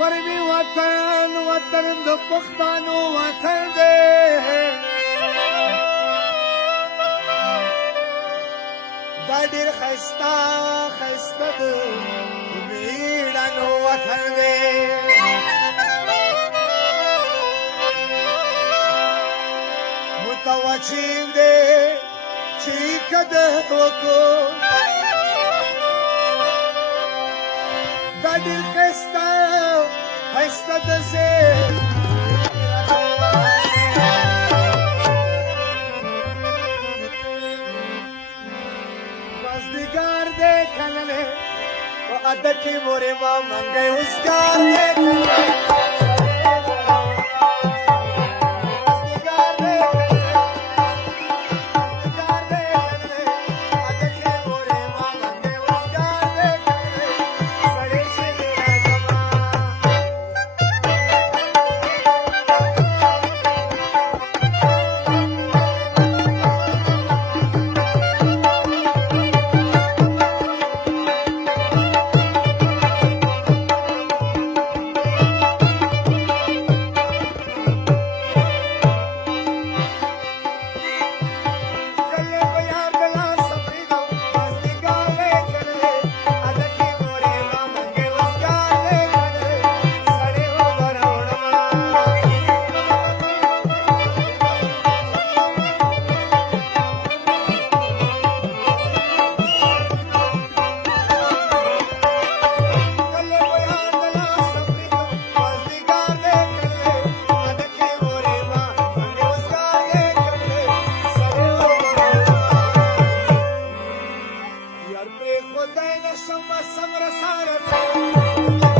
ورمی وطن وطن د پښتنو وطن دی دا ډېر ښایسته ښایسته د مېړنو وطن دی متوجه دی چې قدر وکړو دا ډېر ښایسته ښایسته د مازدیګر دی کنه دی په اده کې مورې ما منګی اوسګار دی خدای نشم سمر سارت